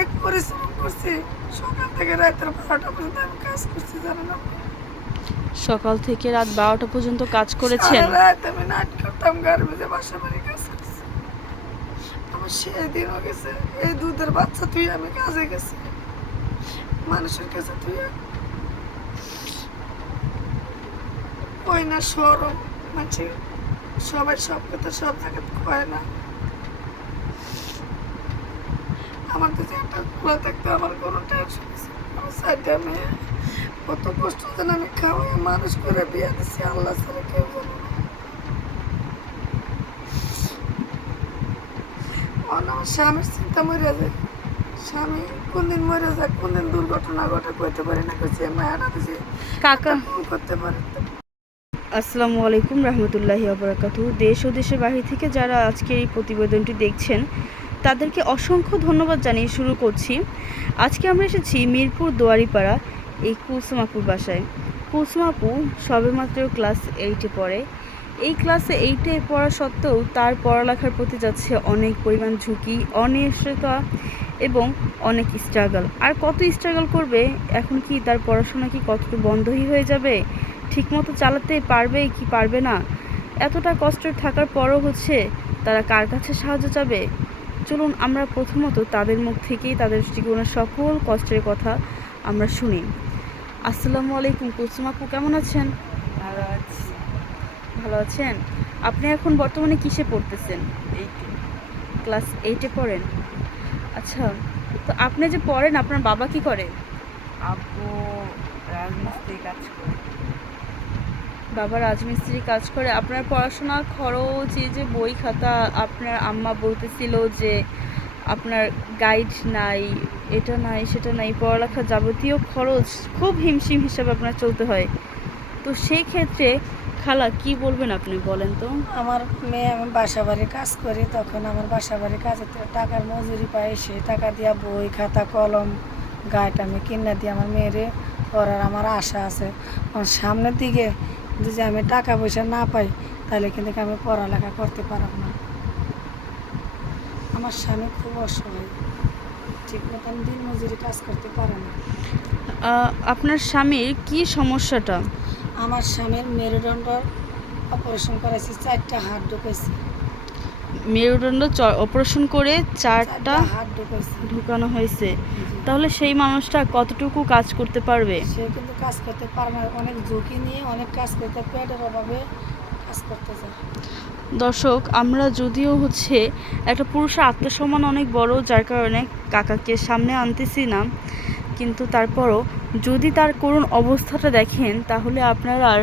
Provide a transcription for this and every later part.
অনেক পরিশ্রম করছি। সকাল থেকে রাতের বারোটা পর্যন্ত আমি কাজ করছি জানেন আপনি? সকাল থেকে রাত বারোটা পর্যন্ত কাজ করেছেন? রাত আমি নাট করতাম বাসা বাড়ি কাজ করছি। আমার গেছে এই দুধের বাচ্চা তুই আমি কাজে গেছি। মানুষের কাছে তুই। ওই না সরম। মানছি সবাই সব কথা সব জায়গায় কয় না। আমার কাছে একটা খোলা থাকতে আমার কোনো টেনশন আমার সাইডে মেয়ে কত কষ্ট যেন আমি খাওয়াই মানুষ করে বিয়ে দিচ্ছি আল্লাহ ছাড়া কেউ জানে আমার স্বামীর চিন্তা মরে যায়। স্বামী কোনদিন মরে যায় কোনদিন দুর্ঘটনা ঘটে কইতে পারি না কইছে মায়াটা দিছে। কাকা। করতে পারে? আসসালামু আলাইকুম রহমতুল্লাহি আবরাকাতু দেশ ও দেশের বাহির থেকে যারা আজকের এই প্রতিবেদনটি দেখছেন তাদেরকে অসংখ্য ধন্যবাদ জানিয়ে শুরু করছি। আজকে আমরা এসেছি মিরপুর দোয়ারিপাড়া, এই কুলসুম আপুর বাসায়। কুলসুম আপু সবেমাত্র ক্লাস এইটে পড়ে। এই ক্লাসে এইটে পড়া সত্ত্বেও তার পড়ালেখার প্রতি যাচ্ছে অনেক পরিমাণ ঝুঁকি, অনিশ্চয়তা এবং অনেক স্ট্রাগল আর কত স্ট্রাগল করবে? এখন কি তার পড়াশোনা কি কতটুকু বন্ধই হয়ে যাবে? ঠিকমতো চালাতে পারবে কি পারবে না? এতটা কষ্ট থাকার পরও হচ্ছে তারা কার কাছে সাহায্য চাবে? চলুন আমরা প্রথমত তাদের মুখ থেকেই তাদের জীবনের সকল কষ্টের কথা আমরা শুনি। আসসালামু আলাইকুম কুলসুম আপু কেমন আছেন? ভালো আছি। ভালো আছেন? আপনি এখন বর্তমানে কিসে পড়তেছেন? ক্লাস এইটে পড়েন। আচ্ছা তো আপনি যে পড়েন আপনার বাবা কি করে? আব্বু রাজমিস্ত্রি কাজ করে। বাবা রাজমিস্ত্রি কাজ করে, আপনার পড়াশোনার খরচ, এই যে বই খাতা, আপনার আম্মা বলতেছিল যে আপনার গাইড নাই, এটা নাই, সেটা নাই, পড়ালেখার যাবতীয় খরচ খুব হিমশিম হিসাবে আপনার চলতে হয়। তো সেই ক্ষেত্রে খালা, কি বলবেন আপনি বলেন তো? আমার মেয়ে আমি বাসা বাড়ি কাজ করি, তখন আমার বাসা বাড়ি কাজে টাকার মজুরি পাই সে টাকা দিয়া বই, খাতা, কলম গাইড আমি কিনা দিয়ে আমার মেয়েরে পড়ার আমার আশা আছে। আমার সামনের দিকে যদি আমি টাকা পয়সা না পাই তাহলে কিন্তু আমি পড়ালেখা করতে পারব না। আমার স্বামী খুব অসহায়। ঠিক মতন দিন মজুরি কাজ করতে পারে না। আপনার স্বামীর কি সমস্যাটা? আমার স্বামীর মেরুদণ্ড অপারেশন করেছি চারটা হাত ঢুকেছি মেরুদণ্ড অপারেশন করে চারটা ঢুকানো হয়েছে। তাহলে সেই মানুষটা কতটুকু কাজ করতে পারবে? সে কিন্তু কাজ করতে পারবে না। অনেক ঝুঁকি নিয়ে অনেক কাজ করতে পেটের অভাবে কাজ করতে যায় দর্শক আমরা যদিও হচ্ছে একটা পুরুষের আত্মসম্মান অনেক বড় যার কারণে কাকাকে সামনে আনতেছি না। কিন্তু তারপরও যদি তার করুণ অবস্থাটা দেখেন তাহলে আপনারা আর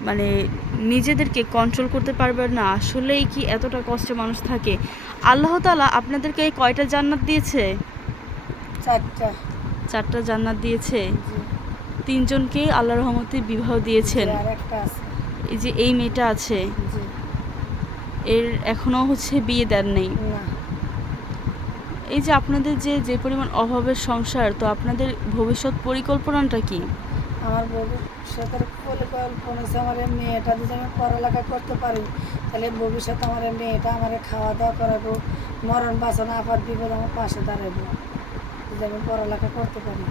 মানে নিজেদেরকে কন্ট্রোল করতে পারবেন না। আসলেই কি এতটা কষ্টে মানুষ থাকে? আল্লাহ তালা আপনাদেরকে এই কয়টা জান্নাত দিয়েছে? চারটা। চারটা জান্নাত দিয়েছে? জি। তিনজনকেই আল্লাহ রহমতে বিবাহ দিয়েছেন। এই যে এই মেয়েটা আছে এর এখনও হচ্ছে বিয়ে দেন নেই। এই যে আপনাদের যে যে পরিমাণ অভাবের সংসার তো আপনাদের ভবিষ্যৎ পরিকল্পনাটা কি? আমার ভবিষ্যতের পরিকল্পনা হচ্ছে আমার মেয়েটা যদি আমি পড়ালেখা করতে পারি তাহলে ভবিষ্যতে আমার মেয়েটা আমার খাওয়া দাওয়া করাবো মরণ বাঁচানো আপাত বিপদ আমার পাশে দাঁড়াবো যদি আমি পড়ালেখা করতে পারি।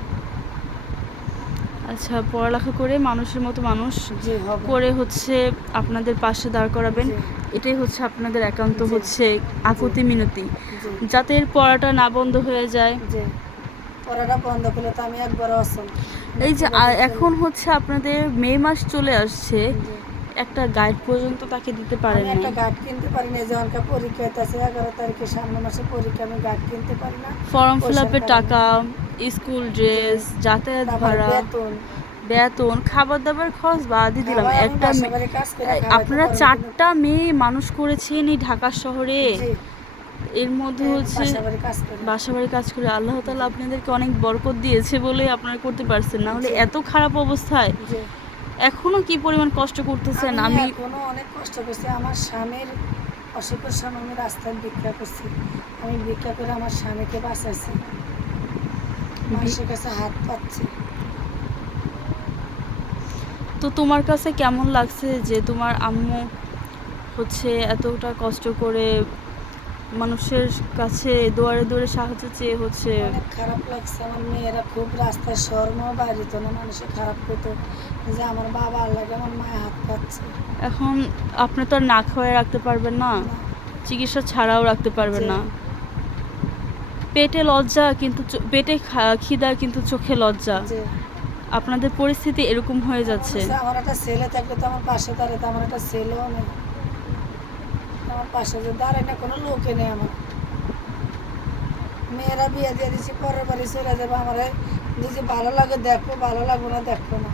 আচ্ছা পড়ালেখা করে মানুষের মতো মানুষ করে হচ্ছে আপনাদের পাশে দাঁড় করাবেন। এটাই হচ্ছে আপনাদের একান্ত হচ্ছে আকুতি মিনতি। যাতে এর পড়াটা না বন্ধ হয়ে যায়। যে পড়াটা বন্ধ করলে তো আমি একবার অসম। এই যে এখন হচ্ছে আপনাদের মে মাস চলে আসছে। একটা গাইড পর্যন্ত তাকে দিতে পারেন আমি একটা না গার্ড কিনতে পারি না যেমনকার পরীক্ষা হইতেছে এগারো তারিখে সামনে মাসে পরীক্ষা আমি গার্ড কিনতে পারি না। ফর্ম ফিল আপের টাকা স্কুল ড্রেস যাতায়াত ভাড়া বেতন। বেতন খাবার দাবার খরচ বাদই দিলাম। খাবার একটা আপনারা চারটা মেয়ে মানুষ করেছেন এই ঢাকা শহরে। এর মধ্যে হচ্ছে কাজ করে। বাসাবাড়ি কাজ করে। আল্লাহ তালা আপনাদেরকে অনেক বরকত দিয়েছে বলে আপনারা করতে পারছেন। না হলে এত খারাপ অবস্থায়। এখনও কি পরিমাণ কষ্ট করতেছেন? আমি আমি এখনও অনেক কষ্ট করছি। আমার স্বামীর অসুখের সময় আমি রাস্তায় ভিক্ষা করছি। আমি ভিক্ষা করে আমার স্বামীকে বাঁচাইছি। মানুষের কাছে হাত পাচ্ছি তো তোমার কাছে কেমন লাগছে যে তোমার আম্মু হচ্ছে এতটা কষ্ট করে মানুষের কাছে দুয়ারে দুয়ারে সাহায্য চেয়ে হচ্ছে খারাপ লাগছে। আমার মেয়েরা খুব রাস্তায় শর্ম বাড়িত না মানুষে খারাপ করতো। যে আমার বাবা লাগে আমার মায়ের হাত পাচ্ছে। এখন আপনি তো আর না খাওয়াই রাখতে পারবেন না। চিকিৎসা ছাড়াও রাখতে পারবেন না। পেটে লজ্জা কিন্তু পেটে খিদা কিন্তু চোখে লজ্জা। আপনাদের পরিস্থিতি এরকম হয়ে যাচ্ছে। আমার একটা ছেলে থাকলে তো আমার পাশে দাঁড়াতে আমার একটা ছেলেও নেই। আমার পাশে যে দাঁড়ায় না কোনো লোকে নেই আমার। মেয়েরা বিয়ে দিয়ে দিচ্ছি পরের বাড়ি চলে যাবে আমার। নিজে ভালো লাগে দেখো ভালো লাগবে না দেখো না।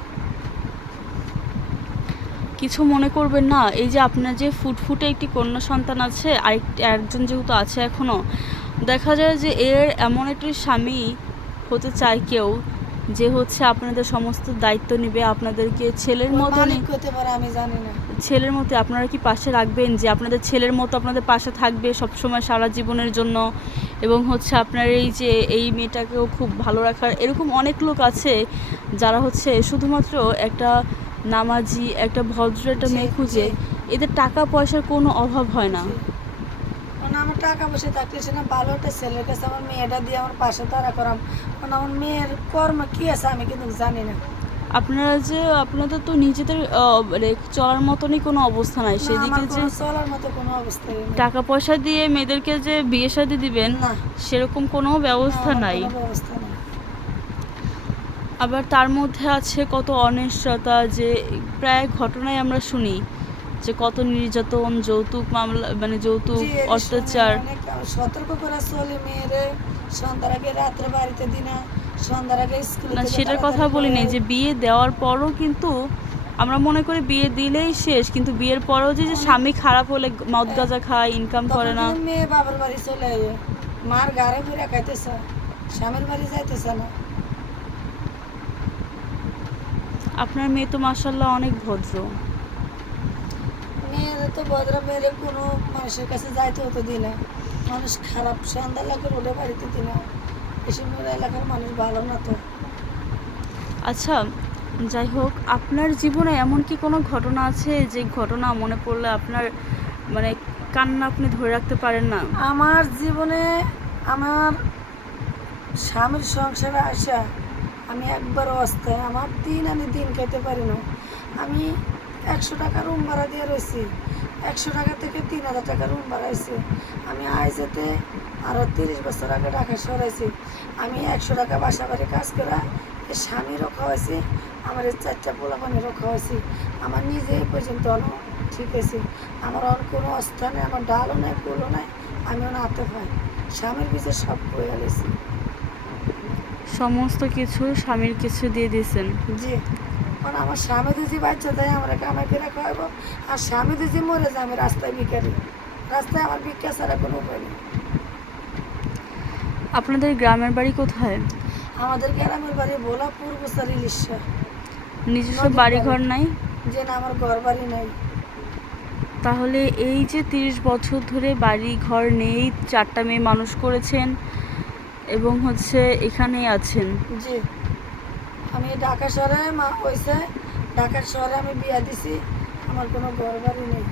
কিছু মনে করবেন না এই যে আপনার যে ফুটফুটে একটি কন্যা সন্তান আছে আরেক একজন যেহেতু আছে এখনও দেখা যায় যে এর এমন একটি স্বামী হতে চায় কেউ যে হচ্ছে আপনাদের সমস্ত দায়িত্ব নেবে আপনাদেরকে ছেলের পারে আমি জানি না। ছেলের মতো আপনারা কি পাশে রাখবেন? যে আপনাদের ছেলের মতো আপনাদের পাশে থাকবে সবসময় সারা জীবনের জন্য। এবং হচ্ছে আপনার এই যে এই মেয়েটাকেও খুব ভালো রাখার এরকম অনেক লোক আছে যারা হচ্ছে শুধুমাত্র একটা নামাজি একটা ভদ্র একটা মেয়ে খুঁজে। এদের টাকা পয়সার কোনো অভাব হয় না। মানে আমার টাকা পয়সা থাকলে না ভালো একটা ছেলের কাছে আমার মেয়েটা দিয়ে আমার পাশে তারা করাম। কারণ আমার মেয়ের কর্ম কি আছে আমি কিন্তু জানি না। আপনারা যে আপনাদের তো নিজেদের মানে চলার মতনই কোনো অবস্থা নাই। সেদিকে যে চলার মতো কোনো অবস্থাই নেই। টাকা পয়সা দিয়ে মেয়েদেরকে যে বিয়ে শাদী দিবেন সেরকম কোনো ব্যবস্থা নাই। আবার তার মধ্যে আছে কত অনিশ্চয়তা যে প্রায় ঘটনায় আমরা শুনি যে কত নির্যাতন যৌতুক মামলা মানে যৌতুক অত্যাচার। সতর্ক করা চলে মেয়েরে। সন্ধ্যার আগে রাত্রে বাড়িতে দিনা। না সেটার কথা বলি নাই যে বিয়ে দেওয়ার পরও কিন্তু আমরা মনে করি বিয়ে দিলেই শেষ কিন্তু বিয়ের পরেও যে যে স্বামী খারাপ হলে মদ গাজা খায় ইনকাম করে না। মেয়ে বাবার বাড়ি চলে মার গাড়ে ঘুরে খাইতেছে স্বামীর বাড়ি যাইতেছে না। আপনার মেয়ে তো মাসাল্লাহ অনেক ভদ্র। মেয়েরা তো ভদ্র মেয়েরে কোনো মানুষের কাছে যাইতে হতো দিই না মানুষ খারাপ সন্ধ্যা লাগে রোডে বাড়িতে দিই এলাকার মানুষ ভালো না তো। আচ্ছা যাই হোক আপনার জীবনে এমন কি কোনো ঘটনা আছে যে ঘটনা মনে পড়লে আপনার মানে কান্না আপনি ধরে রাখতে পারেন না? আমার জীবনে আমার স্বামীর সংসারে আসা আমি একবার অস্থায় আমার দিন আমি দিন খেতে পারি না। আমি একশো টাকা রুম ভাড়া দিয়ে রয়েছি একশো টাকা থেকে তিন হাজার টাকা রুম ভাড়াইছি আমি আইজেতে আরও তিরিশ বছর আগে ঢাকা সরাইছি। আমি একশো টাকা বাসা বাড়ি কাজ করা স্বামী রক্ষা হয়েছি আমার চারটা রক্ষা হয়েছি। আমার নিজে এই পর্যন্ত অন- ঠিক আছে আমার অন কোনো অস্থা নেই আমার ডালও নাই কুলও নাই আমিও নাতে পাই। স্বামীর পিছিয়ে সব বয়ে গেছি সমস্ত কিছু স্বামীর কিছু দিয়ে দিয়েছেন। জি। কারণ আমার স্বামী দুজি বাচ্চা দেয় আমরা কামাই করে খাওয়াবো আর স্বামী দুজি মরে যায় আমি রাস্তায় ভিখারি। রাস্তায় আমার ভিক্ষা ছাড়া কোনো উপায় নেই। আপনাদের গ্রামের বাড়ি কোথায়? আমাদের গ্রামের বাড়ি ভোলা পূর্বসার ইলিশা নিজস্ব নদীর বাড়ি ঘর নাই? যে না আমার ঘর বাড়ি নাই। তাহলে এই যে তিরিশ বছর ধরে বাড়ি ঘর নেই চারটা মেয়ে মানুষ করেছেন এবং হচ্ছে এখানেই আছেন। জি। আমি ঢাকা শহরে মা হয়েছে ঢাকা শহরে আমি বিয়া দিছি। আমার কোনো ঘর বাড়ি নেই।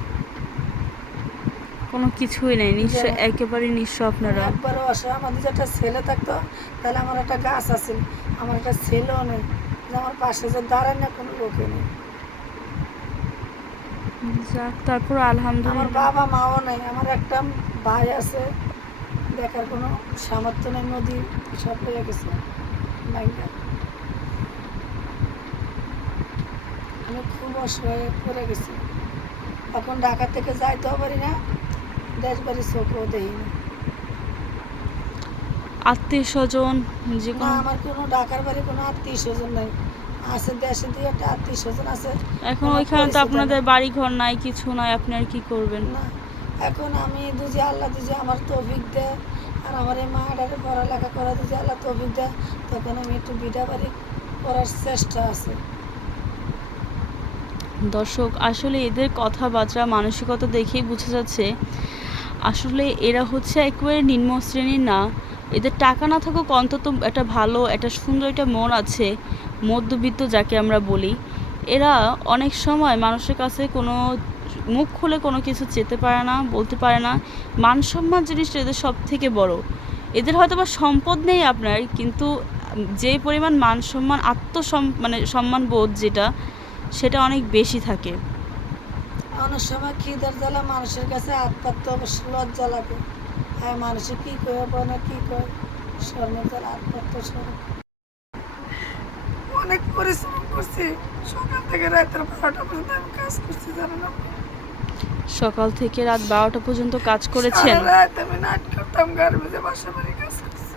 কোনো কিছুই নেই নিঃস্ব। একেবারে নিঃস্ব আপনারা একবারও আসে আমাদের যে একটা ছেলে থাকতো তাহলে আমার একটা গাছ আছে আমার একটা ছেলেও নেই আমার পাশে যে দাঁড়ায় না কোনো লোকে নেই যাক তারপর আলহামদুলিল্লাহ আমার বাবা মাও নেই আমার একটা ভাই আছে দেখার কোনো সামর্থ্য নেই নদী সব হয়ে গেছে। আমি খুব অসহায় পড়ে গেছি এখন ঢাকা থেকে যাইতেও পারি না দেশ বাড়ি চোখও দেই আত্মীয় স্বজন যে কোনো আমার কোনো ঢাকার বাড়ি কোনো আত্মীয় স্বজন নাই আছে দেশে একটা আত্মীয় স্বজন আছে। এখন ওইখানে তো আপনাদের বাড়ি ঘর নাই কিছু নাই আপনি আর কি করবেন? না এখন আমি দুজি আল্লাহ দুজি আমার তৌফিক দেয় আর আমার এই মাটারে পড়ালেখা করা দুজি আল্লাহ তৌফিক দেয় তখন আমি একটু বিটা বাড়ি করার চেষ্টা আছে। দর্শক আসলে এদের কথাবার্তা মানসিকতা দেখেই বোঝা যাচ্ছে আসলে এরা হচ্ছে একেবারে নিম্ন শ্রেণির না। এদের টাকা না থাকুক অন্তত একটা ভালো, একটা সুন্দর একটা মন আছে, মধ্যবিত্ত যাকে আমরা বলি। এরা অনেক সময় মানুষের কাছে কোনো মুখ খুলে কোনো কিছু চেতে পারে না, বলতে পারে না। মান সম্মান জিনিসটা এদের সব থেকে বড়। এদের হয়তো বা সম্পদ নেই আপনার, কিন্তু যে পরিমাণ মান সম্মান আত্মসম মানে সম্মান বোধ যেটা, সেটা অনেক বেশি থাকে। অনেক সময় খিদের জ্বালা মানুষের কাছে আত্মার তো অবশ্য লজ্জা লাগে। আর মানুষে কি করে বলে কি করে স্বর্ণের জ্বালা আত্মার তো স্বর্ণ। অনেক পরিশ্রম করছি। সকাল থেকে রাতের বারোটা পর্যন্ত আমি কাজ করছি জানেন আপনি? সকাল থেকে রাত বারোটা পর্যন্ত কাজ করেছেন? রাত আমি নাট করতাম গার্মেন্টে বাসা বাড়ি কাজ করছি।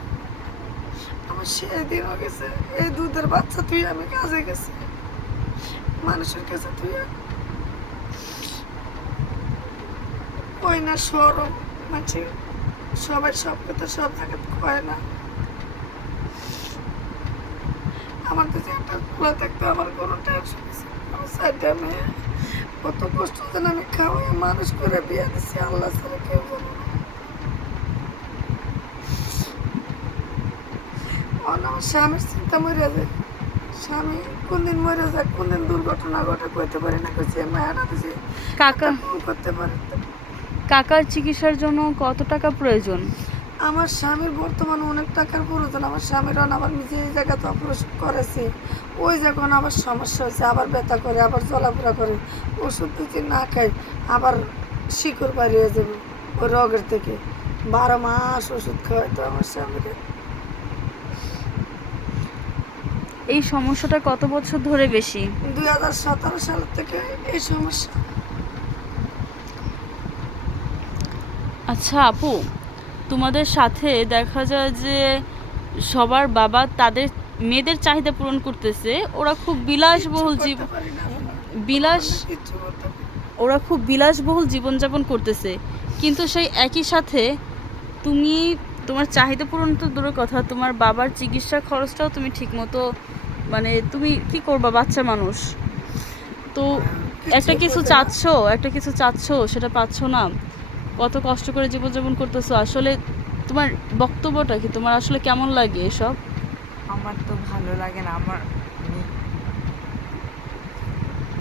আমার সেই দিনও গেছে। এই দুধের বাচ্চা তুই আমি কাজে গেছি। মানুষের কাছে তুই ওই না সরম। মাঝে সবাই সব কথা সব জায়গায় কয় না। আমার তো যে একটা খোলা থাকতো আমার কোনো টেনশন আমার সাইডে মেয়ে কত কষ্ট যেন আমি খাওয়াই মানুষ করে বিয়ে দিচ্ছি আল্লাহ ছাড়া কেউ বলো আমার স্বামীর চিন্তা মরে যায়। স্বামী কোনদিন মরে যায় কোনদিন দুর্ঘটনা ঘটে কইতে পারি না দিছে কাকা। করতে পারে? কাকার চিকিৎসার জন্য কত টাকা প্রয়োজন? আমার স্বামীর বর্তমানে অনেক টাকার প্রয়োজন। আমার স্বামীর আবার নিজে এই জায়গাতে অপারেশন করেছে। ওই যখন আবার সমস্যা হয়েছে আবার ব্যথা করে আবার চলাফেরা করে। ওষুধ যদি না খাই আবার শিকড় বাড়িয়ে যাবে ওই রোগের থেকে। বারো মাস ওষুধ খাওয়াই তো আমার স্বামীকে এই সমস্যাটা কত বছর ধরে বেশি? দুই হাজার সতেরো সাল থেকে এই সমস্যা। আচ্ছা আপু, তোমাদের সাথে দেখা যায় যে সবার বাবা তাদের মেয়েদের চাহিদা পূরণ করতেছে ওরা খুব বিলাসবহুল। বিলাস। ওরা খুব বিলাসবহুল জীবনযাপন করতেছে কিন্তু সেই একই সাথে তুমি তোমার চাহিদা পূরণ তো দূরের কথা, তোমার বাবার চিকিৎসা খরচটাও তুমি ঠিকমতো মানে তুমি কি করবা, বাচ্চা মানুষ তো একটা কিছু চাচ্ছ, একটা কিছু চাচ্ছ, সেটা পাচ্ছ না কত কষ্ট করে জীবনযাপন করতেছো? আসলে তোমার বক্তব্যটা কি? তোমার আসলে কেমন লাগে এসব? আমার তো ভালো লাগে না আমার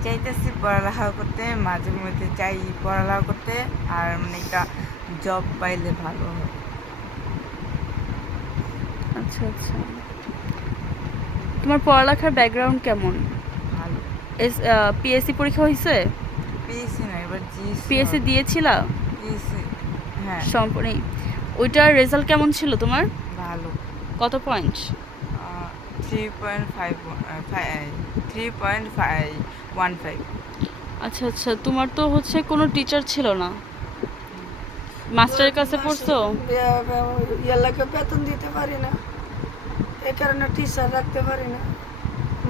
চাইতেছি পড়ালেখা করতে মাঝে মধ্যে চাই পড়ালেখা করতে আর মানে একটা জব পাইলে ভালো হয়। আচ্ছা আচ্ছা। তোমার পড়ালেখার ব্যাকগ্রাউন্ড কেমন? ভালো। এস পিএসসি পরীক্ষা হয়েছে পিএসসি না এবার জিএসসি পিএসসি দিয়েছিলা? পিএসসি হ্যাঁ। সম্পূর্ণ ওইটার রেজাল্ট কেমন ছিল তোমার? ভালো। কত point three point five three point five one five আচ্ছা আচ্ছা তোমার তো হচ্ছে কোনো টিচার ছিল না। মাস্টারের কাছে পড়ছো? ইয়ালাকে বেতন দিতে পারি না। এই কারণে টিচার রাখতে পারি না।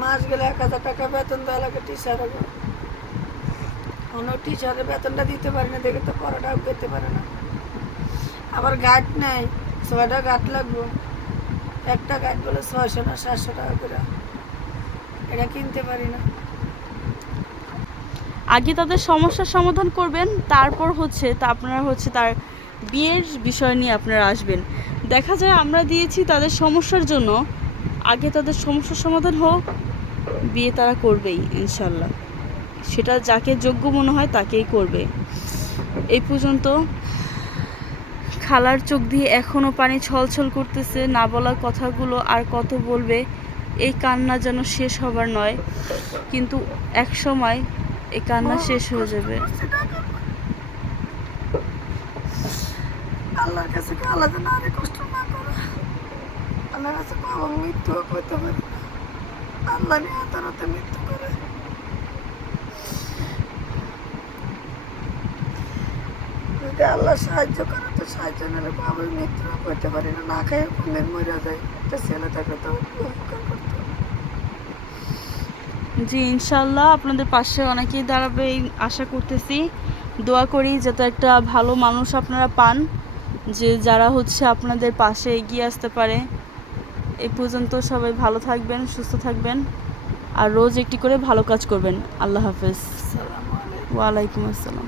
মাস গেলে এক হাজার টাকা বেতন দেওয়া লাগে টিচার অন্য টিচারের বেতনটা দিতে পারি না, দেখে তো পড়াটাও করতে পারে না। আবার গাইড নেই ছয়টা গাইড লাগবে। একটা গাইড বলে ছয়শো না সাতশো টাকা করে। এটা কিনতে পারি না। আগে তাদের সমস্যার সমাধান করবেন, তারপর হচ্ছে তা আপনারা হচ্ছে তার বিয়ের বিষয় নিয়ে আপনারা আসবেন। দেখা যায় আমরা দিয়েছি তাদের সমস্যার জন্য, আগে তাদের সমস্যার সমাধান হোক, বিয়ে তারা করবেই, ইনশাল্লাহ। সেটা যাকে যোগ্য মনে হয় তাকেই করবে। এই পর্যন্ত খালার চোখ দিয়ে এখনও পানি ছলছল করতেছে না বলা কথাগুলো আর কত বলবে এই কান্না যেন শেষ হবার নয় কিন্তু এক সময় এই কান্না শেষ হয়ে যাবে। আল্লাহর কাছে আল্লাহ যেন আরে কষ্ট না করে। আল্লাহর কাছে বাবা মৃত্যু করতে পারি আল্লাহ নিয়ে মৃত্যু করে। যদি আল্লাহ সাহায্য করে তো সাহায্য নিলে বাবা মৃত্যু করতে পারি না। না খাই কোনদিন মরে যায় একটা ছেলে থাকে তো উপকার করতে জি ইনশাল্লাহ আপনাদের পাশে অনেকেই দাঁড়াবে আশা করতেছি। দোয়া করি যাতে একটা ভালো মানুষ আপনারা পান যে যারা হচ্ছে আপনাদের পাশে এগিয়ে আসতে পারে। এই পর্যন্ত সবাই ভালো থাকবেন সুস্থ থাকবেন আর রোজ একটি করে ভালো কাজ করবেন। আল্লাহ হাফেজ। ওয়ালাইকুম আসসালাম।